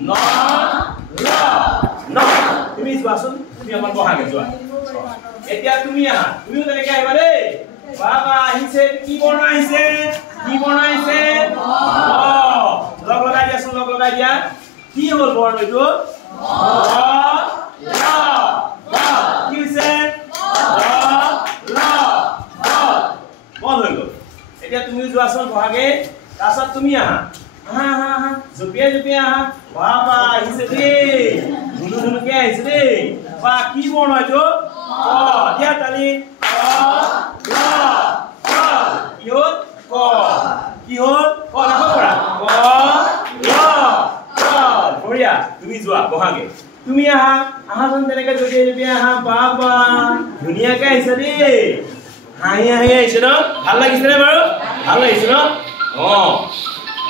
ন ল ন তুমি যোৱাচোন তুমি আমাৰ বহাগে যোৱা এতিয়া তুমি আহা তুমিও তেনেকৈ আহিবা দেই বাবা আহিছে কি বনাইছে লগ লগাই দিয়াচোন লগ লগাই দিয়া কি হ'ল বৰ্ণ এইটো কি হৈছে বল হৈ গ'ল এতিয়া তুমি যোৱাচোন বহাগে তাৰপিছত তুমি আহা জপিয়াই আহা বাবা আহিছে দেই ধুনুকে আহিছে দেই বা কি বৰ্ণ এইটো দিয়া তালি কি হ'ল ক কি হ'ল ক লাভ কৰা বঢ়িয়া তুমি যোৱা বহাগে তুমি আহাচোন তেনেকে জপিয়াই আহা বাবা ধুনীয়াকে আহিছে দেই হাঁহি আহিছে ন ভাল লাগিছে নে বাৰু ভাল লাগিছে ন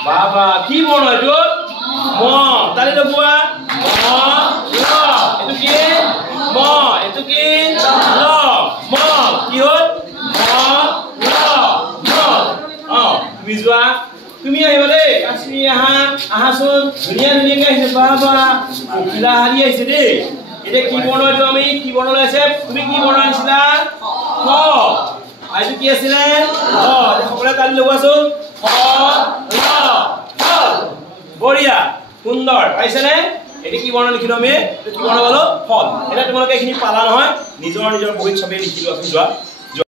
বাবা কি বৰ্ণ এইটো ম তালি লগোৱা এইটো কি এইটো কি ল ম কি হ'ল তুমি যোৱা তুমি আহিবা দেই কাশ্মীৰ আহাচোন ধুনীয়াকে আহিছে বাবা পখিলা হাৰি আহিছে দেই এতিয়া কি বৰ্ণ এইটো আমি কি বৰ্ণ ওলাইছে তুমি কি বৰ্ণ আনিছিলা এইটো কি আছিলে সকলোৱে তালি লগোৱাচোন বঢ়িয়া সুন্দৰ পাইছেনে এটি কি বৰ্ণ লিখিলো আমি কি বৰ্ণ পালো ফল এতিয়া তোমালোকে এইখিনি পালা নহয় নিজৰ বহীত চবেই লিখিলো আপুনি যোৱা